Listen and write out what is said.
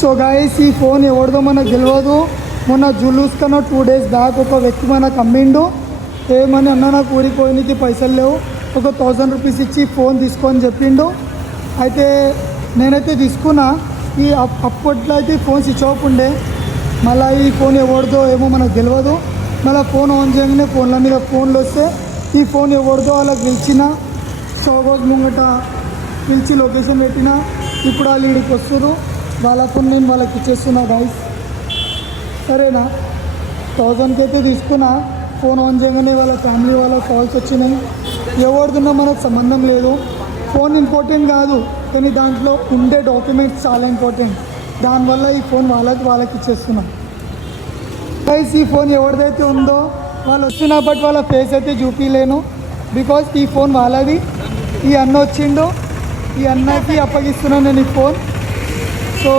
So guys ఈ phone ఎవరిదో మనకు తెలియదు. మొన్న జులూస్ కన్నా 2 days బ్యాక్ ఒక వ్యక్తి మనకు అమ్మిండు. ఏమని అన్న నాకు ఊరిపోయినకి పైసలు లేవు, ఒక 1000 రూపీస్ ఇచ్చి ఫోన్ తీసుకొని చెప్పిండు. అయితే నేనైతే తీసుకున్నా. ఈ అప్పట్లో అయితే ఫోన్ స్విచ్ ఆఫ్ ఉండే. మళ్ళీ ఈ ఫోన్ ఎవరిదో ఏమో మనకు తెలియదు. మళ్ళీ ఫోన్ ఆన్ చేయగానే ఫోన్ల మీద ఫోన్లు వస్తే ఈ ఫోన్ ఎవరిదో వాళ్ళకి పిలిచిన షోగోజ్ ముంగట పిలిచి లొకేషన్ పెట్టిన. ఇప్పుడు వాళ్ళు ఇక్కడికి వస్తారు. వాళ్ళ ఫోన్ నేను వాళ్ళకి ఇచ్చేస్తున్నా గైస్. సరేనా, 1000కి అయితే తీసుకున్నా. ఫోన్ ఆన్ చేయగానే వాళ్ళ ఫ్యామిలీ వాళ్ళ కాల్స్ వచ్చినాయి. ఎవరిదున్నా మనకు సంబంధం లేదు. ఫోన్ ఇంపార్టెంట్ కాదు, కానీ దాంట్లో ఉండే డాక్యుమెంట్స్ చాలా ఇంపార్టెంట్. దానివల్ల ఈ ఫోన్ వాళ్ళకి ఇచ్చేస్తున్నా గైస్. ఈ ఫోన్ ఎవరిదైతే ఉందో వాళ్ళు వస్తున్నా, బట్ వాళ్ళ ఫేస్ అయితే చూపించలేను బికాజ్ ఈ ఫోన్ వాళ్ళది. ఈ అన్న వచ్చిండు, ఈ అన్నకి అప్పగిస్తున్నాను నేను ఈ ఫోన్. సో